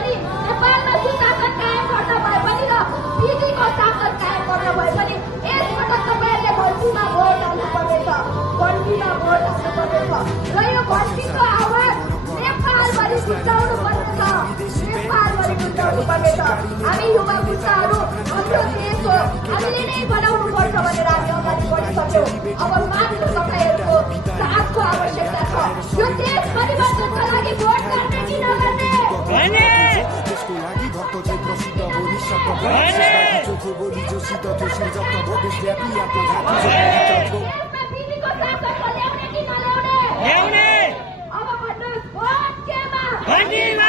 पनि नेपालमा सुशासन कायम गर्न भए पनि र विधिको शासन कायम गर्न भए पनि यसपटक तपाईँहरूले घन्टीमा भोट हाल्नुपर्नेछ, घन्टीमा भोट हाल्नुपर्नेछ र यो घन्टीको आवाज नेपालभरि गुन्जाउनु पर्नेछ, नेपालभरि गुन्जाउनु पर्नेछ। हामी युवा पुस्ताहरू हाम्रो देश हो, हामीले नै बनाउनु पर्छ भनेर हामी अगाडि बढिसक्यौँ। अब मात्र तपाईँहरूको साथको आवश्यकता छ। यो देश परिवर्तनका लागि भोट गर्ने कि नगर्ने? त्यसको लागि भक्त चाहिँ प्रसिद्ध हो निशब्द चोखो बोली जोसित त्यो सिर्जप्त हो देशव्यापी आफ्नो देशमा विधिको शासन ल्याउने कि नल्याउने? ल्याउने। अब भन्नुहोस् भोट केमा?